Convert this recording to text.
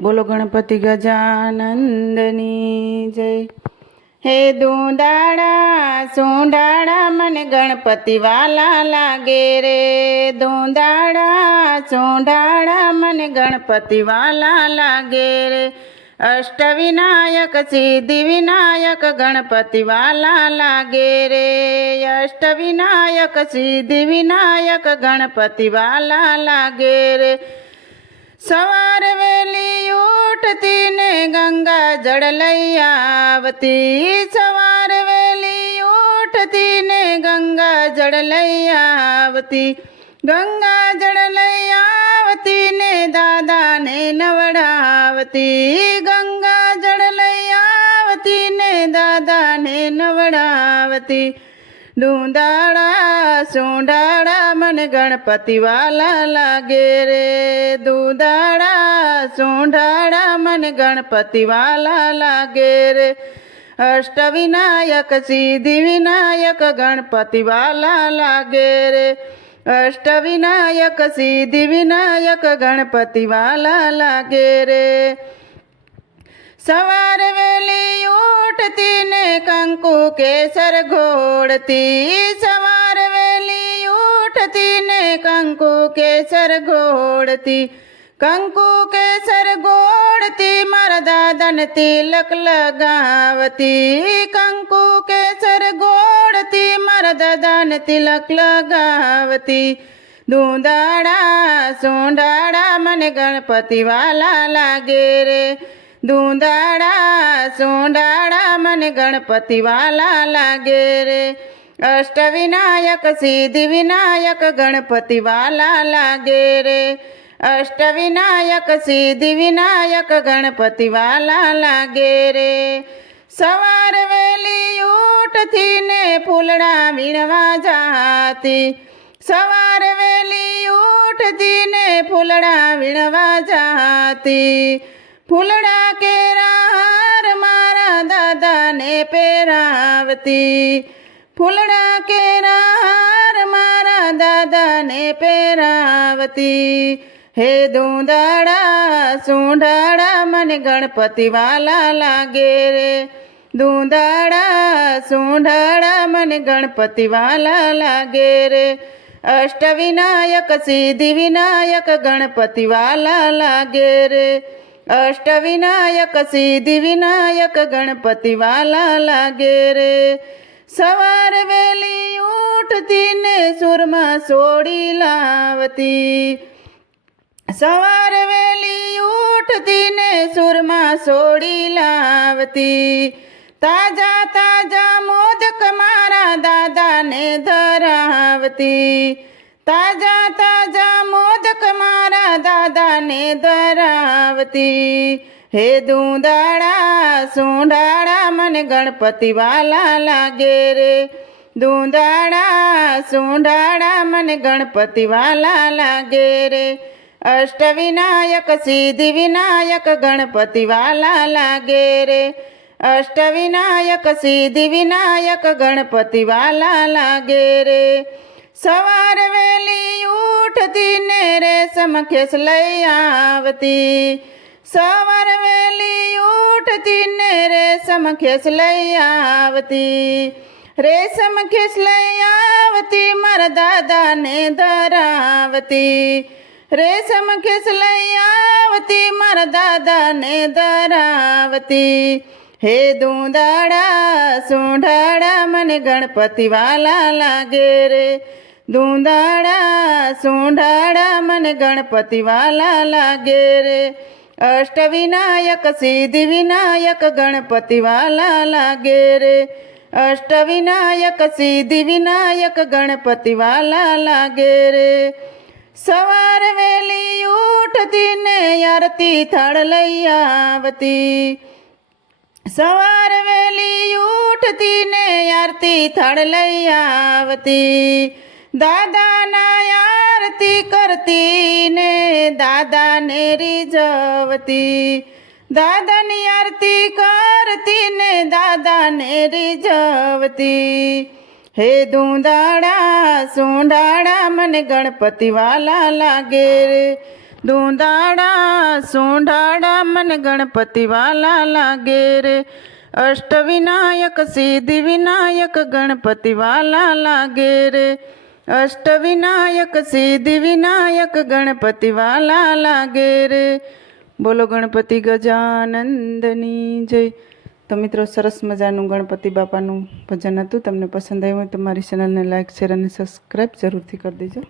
બોલો ગણપતિ ગજાનંદની જય. હે દુંદાળા, સુંડાળા, મને ગણપતિ વાલા લાગે રે. દુંદાળા, સુંડાળા, મને ગણપતિ વાલા લાગે રે. અષ્ટવિનાયક સિદ્ધિ વિનાયક ગણપતિ વાલા લાગે રે. અષ્ટવિનાયક સિદ્ધિ વિનાયક ગણપતિ વાલા લાગે રે. સવાર વેલી ઉઠતી ને ગંગા જળ લઈ આવતી. સવાર વેલી ઉઠતી ને ગંગા જળ લઈ આવતી. ગંગા જળ લઈ આવતી ને દાદાને નવડાવતી. ગંગા જળ લઈ આવતી ને દાદાને નવડાવતી. દૂધાળા સુંડાળા, મને ગણપતિ વાલા લાગે રે. દૂધાળા સુંડાળા, મને ગણપતિ વાલા લાગે રે. અષ્ટવિનાયક સિદ્ધિ વિનાયક ગણપતિ વાલા લાગે રે. અષ્ટવિનાયક સિદ્ધિ વિનાયક ગણપતિ વાલા લાગે રે. સવાર વેલી ઉઠતી ને કંકુ કેસર ઘોડતી, સવાર વેલી ઉઠતી ને કંકુ કેસર ઘોડતી, કંકુ કેસર ગોળતી મારા દાદાને તિલક લગાવતી, કંકુ કેસર ગોળતી મારા દાદાને તિલક લગાવતી દૂંદાડા સોંડાડા મને ગણપતિ વાલા લાગે રે. દૂધાળા સુંડાળા મને ગણપતિ વાલા લાગે રે. અષ્ટવિનાયક સિદ્ધિ વિનાયક ગણપતિ વાલા લાગે રે. અષ્ટવિનાયક સિદ્ધિ વિનાયક ગણપતિ વાલા લાગે રે. સવાર વેલી ઉઠથી ને ફૂલડા વીણવા જાતી. સવાર વેલી ઉઠથી ને ફૂલડા વીણવા જાતી. ફૂલડા કેરાર મારા દાદાને પહેરાવતી. ફૂલડા કેરાર મારા દાદાને પહેરાવતી. હે દૂધાળા સુંઢાળા, મને ગણપતિ વાલા લાગે રે. દૂધાળા સુંઢાળા, મને ગણપતિ વાલા લાગે રે. અષ્ટવિનાયક સિદ્ધિ વિનાયક ગણપતિ વાલા લાગે રે. અષ્ટવિનાયક સિદ્ધિ વિનાયક ગણપતિ વાલા લાગે રે. સવાર વેલી ઉઠતી ને સુરમાં સોડી લાવતી. સવાર વેલી ઉઠતી ને સુરમાં સોડી લાવતી. તાજા તાજા મોદક મારા દાદાને ધરાવતી. તાજા તાજા દાદાને ધરાવતી. હે દૂધાળા સુંડાળા, મને ગણપતિ વાલા લાગે રે. દૂધાળા સુંડાળા, મને ગણપતિ વાલા લાગે રે. અષ્ટવિનાયક સિદ્ધિ વિનાયક ગણપતિ વાલા લાગે રે. અષ્ટવિનાયક સિદ્ધિ વિનાયક ગણપતિ વાલા લાગે રે. સવાર વેલી ઉઠતી ને રેશમ સમખેસ લઈ આવતી. સવાર વેલી ઉઠતી ને રેશમ સમખેસ લઈ આવતી. રેશમ ખેસ લઈ આવતી, મારા દાદાને ધરાવતી. રેશમ ખેસ લઈ આવતી, મારા દાદાને ધરાવતી. હે દૂંદાડા સુંઢાડા મને ગણપતિ વાલા લાગે રે. દૂધાળા સુંઢાડા મને ગણપતિ વાલા લાગે રે. અષ્ટ વિનાયક સિદ્ધિ વિનાયક ગણપતિ વાલા લાગે રે. અષ્ટ વિનાયક સિદ્ધિ વિનાયક ગણપતિ વાલા લાગે રે. સવાર વેલી ઉઠતી ને આરતી થળ લઈ આવતી. સવાર વેલી ઉઠતી ને આરતી થળ લઈ આવતી. દાદાના આરતી કરતી ને દાદાને રીઝવતી. દાદાની આરતી કરતી ને દાદાને રીઝવતી. હે દૂધાળા સુંઢાળા મને ગણપતિ વાલા લાગે રે. દુંદાળા સુંઢાળા મને ગણપતિ વાલા લાગે રે. અષ્ટવિનાયક સિદ્ધિ વિનાયક ગણપતિ વાલા લાગે રે. અષ્ટવિનાયક સિદ્ધિ વિનાયક ગણપતિ વાલા લાગે રે. બોલો ગણપતિ ગજાનંદની જય. તો મિત્રો, સરસ મજાનું ગણપતિ બાપાનું ભજન હતું. તમને પસંદ આવ્યું હોય તો મારી ચેનલને લાઈક, શેર અને સબસ્ક્રાઈબ જરૂરથી કરી દેજો.